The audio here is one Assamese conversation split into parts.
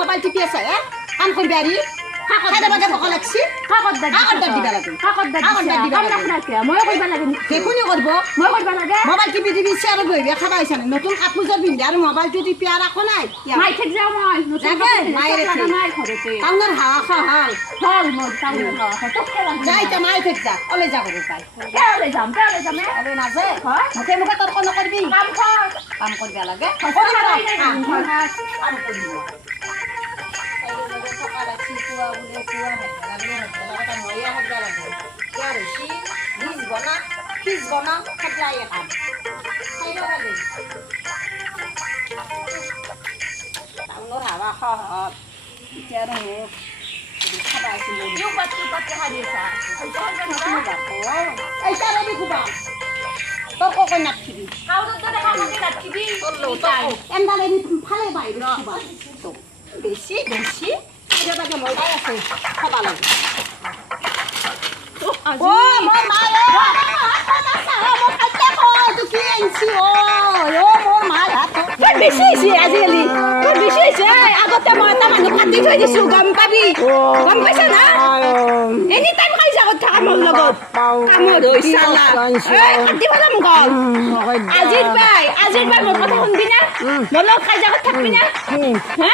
মোবাইল টিপি আছে কাম করবি আরি খাইতে বাগে বকা লাগছি কাকত দাগ দিবা লাগে কাকত দাগ কাম রাখনা কে মই কইবা লাগে দেখুনি করব মই কইবা লাগে মোবাইল টিপি টিপি চেয়ার বইবে খাবা আইছ না নতুন কাপড় পিন্ধে আর মোবাইল টিপি আর রাখো নাই মাই থেকে যাও মই নতুন মায়ের নাই ঘরেতে টাউনের হাওয়া খাওয়া হাল হল মোর টাউনের হাওয়া তো খেলাম যাইতে মাই থেকে যা ওলে যাব রে তাই কেলে যাম ওলে না যে হ্যাঁ মুখে মুখে তর্ক না করবি কাম কর কাম করবি লাগে কাম করবি বেশি বেশি এটাকে মজাই আছে খাবা লাগে ও মোর মা মোর কাটতে কই তুই কি আইছি ও মোর মা হাত তোর বেশি হইছে আজিকালি তোর বেশি হইছে আগতে মই তা মানুহ কাটি থৈ দিছো গম পাবি গম পাইছ না এনি টাইম খাই যাগত থাকা মোৰ লগত কামৰ হৈ চালা এই কাটি ফেলাম গল আজিৰ পাই মোৰ কথা শুনবি না মোৰ লগত খাই যাগত থাকবি না হা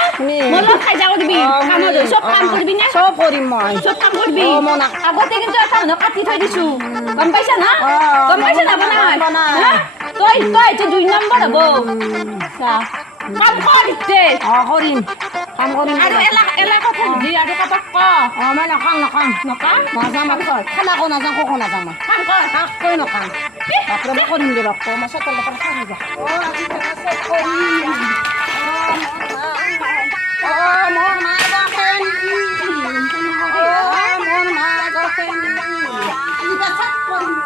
মোৰ লগত খাই যাগত দিবি কামৰ হৈ সব কাম কৰবি না সব কৰিম মই সব কাম করবি আগতে কিন্তু এটা মানুহ কাটি থৈ দিছো গম পাইছ না বনাই তই যে 2 নম্বৰ হ'ব কাম কৰিতে কৰিম কাম কৰিম আৰু এলা কথা দি আৰু কাপক ক মই নকাম নাযাম আকৌ খানা কো নাযাম কো নাযাম কাম কৰ কৈ নকাম বাপৰে মই কৰিম দে বাপ মই সতল পৰা খাই যা আজি চব কৰিম মোৰ মা গখেন মোৰ মা গখেন ইটা সব কৰিম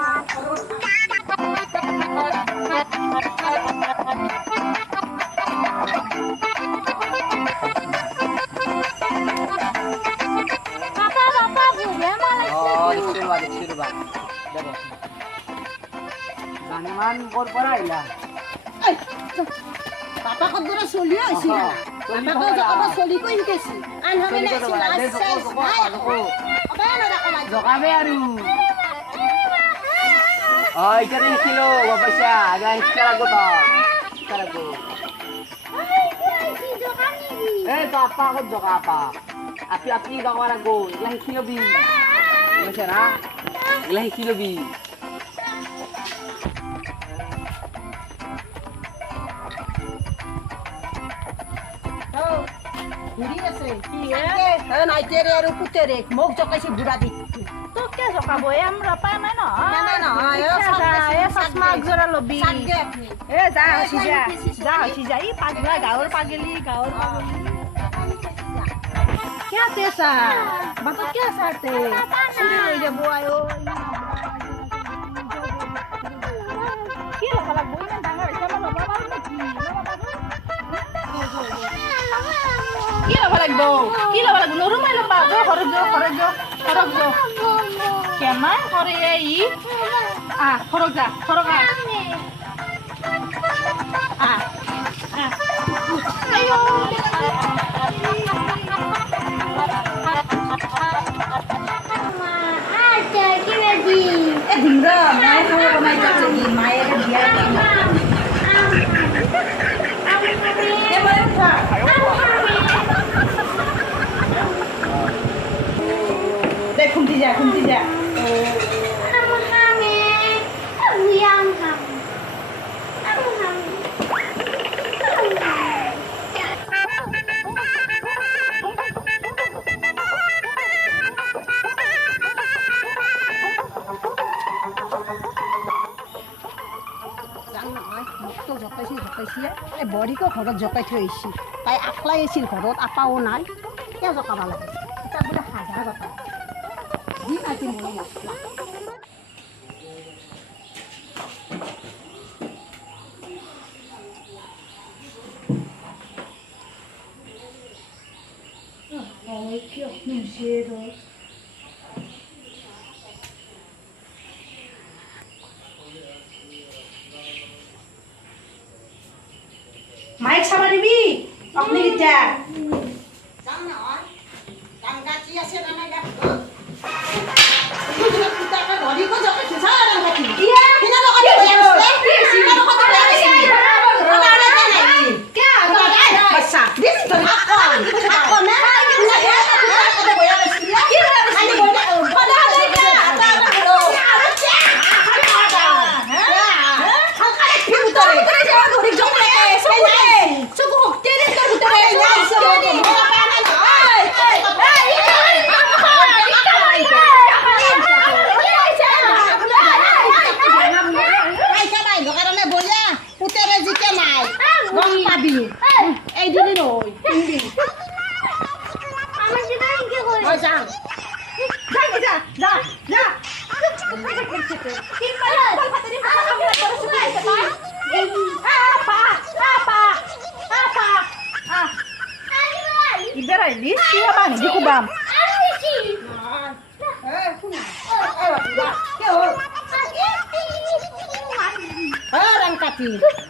Papa kau dulu soli aja, Papa kau jangan soli kau ini sih, aneh ini sih, apa yang ada kau lagi? Jokabe aru. Oh, ikan ini kilo, apa sih? Ada ikan aku. Papa kau jok apa? Api kau orang go, ilahi kilo bi, macam mana? Ilahi kilo bi. নাইতেৰে আৰু পুতেৰে মোক জকাইছে বুঢ়া দি তো কে জকাব আমৰা পাই নাই ন না চশমা একজোৰা লবি যা ই পাগলা গাঁৱৰ পাগেলি क्या तेसा बात क्या साथे सुनी ले जा बुआयो কি লবা লাগব ইমান ডাঙৰ হৈছে লবা পাৰো নেকি কি লবা লাগব নৰমাই লবা ঘৰত যো কেমন কৰে এই ঘৰত যা আয়ো Dinda, mai kau kemai tak lagi, mai ada dia. Boleh tak? Dek kumti ja. Kamu hamil, kamu yang hamil. বড়িকো ঘৰত জকাই থৈ আহিছি তাই আকলাই আছিল ঘৰত আপাও নাই কিয় জকাব লাগে এটা বোলে হাজাৰ কথা দি আজি মনে মছলা মাইক চাবা দিবি আপনি কিটা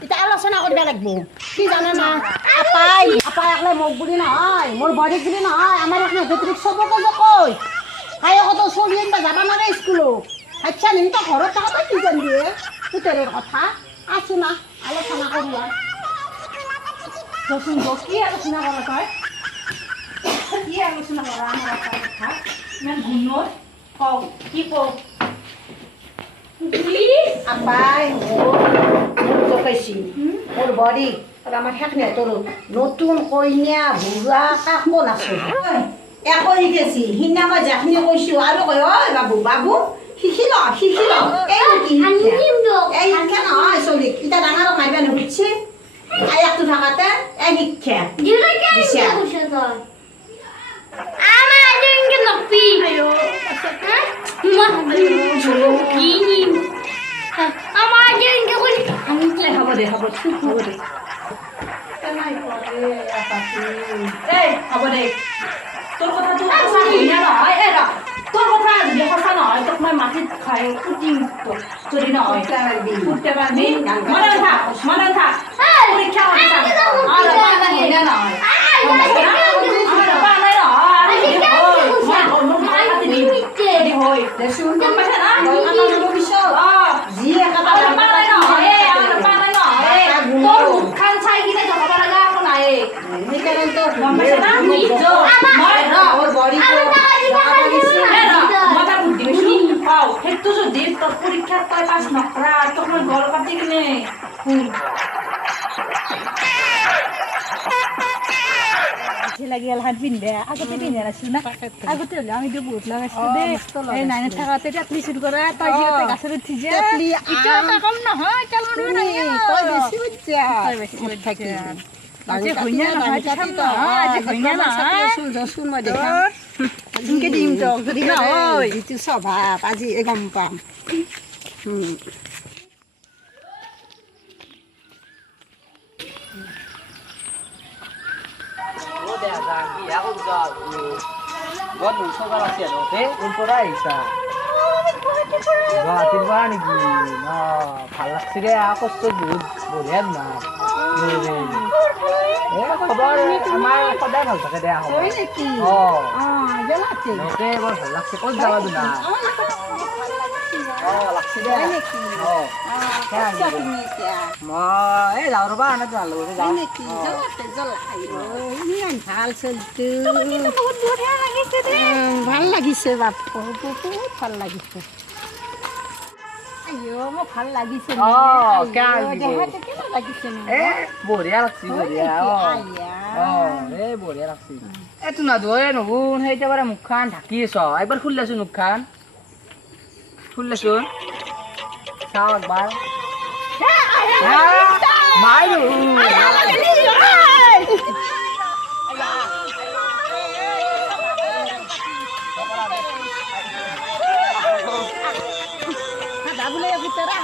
এটা আলোচনা করবা লাগবো কি জানে না আপাই আপাই একলাই মোক বুলি নহয় মোর বড়িক বুলি নহয় আমার এখানে ভেতরিক সবকে কই হাই কত চলি আনবা যাবা না স্কুলো আচ্ছা নিন তো ঘরত থাকা কি জানবি পুতেরের কথা আসু না আলোচনা করি আর কি আলোচনা করা হয় কি আলোচনা করা আমার কথা মেন ঘুনোর কও কি কও আপাই তোকাইছি মোর বড়ি আর আমার হেকনে তোর নতুন কইনা বুড়া কাকো নাচো একই গেছি হিনা মই যাখিনি কৈছো আৰু কয় ঐ বাবু বাবু শিকিল এই কি এই শিক্ষা নহয় চলি ইটা ডাঙৰ মাইবা নুঠছে আয়াকটো থাকাতে এই শিক্ষা হ'ব দে তোর কথা তো সঁচা হইনা নহয় তোর কথা যদি সঁচা নহয় তোক মই মাটিত খাই ফুটিম যদি নহয় ফুটতে পারবি মনে থাক পরীক্ষা হইনা নহয় পরীক্ষার তাই পাস নকরা তখন গল কাটি কিনে লাগিয়াল হাত পিন্ধে আগতে পিন্ধে নাছিল না আগতে হলে আমি তো বহুত লাগাইছিলো দেই এই নাইনে থাকাতে টেটলি শুরু করা তাই জিগাতে গাছের উঠি যে এটা কম নহয় কেমন না তই বেশি বুঝছা তই বেশি বুঝছা আজি হইনা নহয় চাম না আজি হইনা না শুন মই দেখা ইনকে দিম তো যদি না ওই ইটো স্বভাব আজি গম পাম Buat musuh kalau sih ada oke, untuk Raisa. Wah, tiba nih gini. Nah, palak sih deh aku sebut, boleh nah. Kabar, amai pada nggak pakai deh aku. Oh, jelas sih. oke, buat palak sih kau jawab dulu. Oh, laksi deh. Oh, kan. Mau, lalu apa anak lalu? Ini ki, jelas. Ini kan hal seltu. ভাল লাগিছে বাপ বহুত ভাল লাগিছে আইও মোক ভাল লাগিছে দেখাতে কেমন লাগিছে বঢ়িয়া লাগছে বঢ়িয়া বঢ়িয়া লাগছে এইটো নধৰে নগুণ সেইটা বাৰে মুখখন ঢাকি আছ একবাৰ খুলিলাচোন মুখখন খুলিলাচোন চাওঁ একবাৰ মাইৰো Boleh aku terah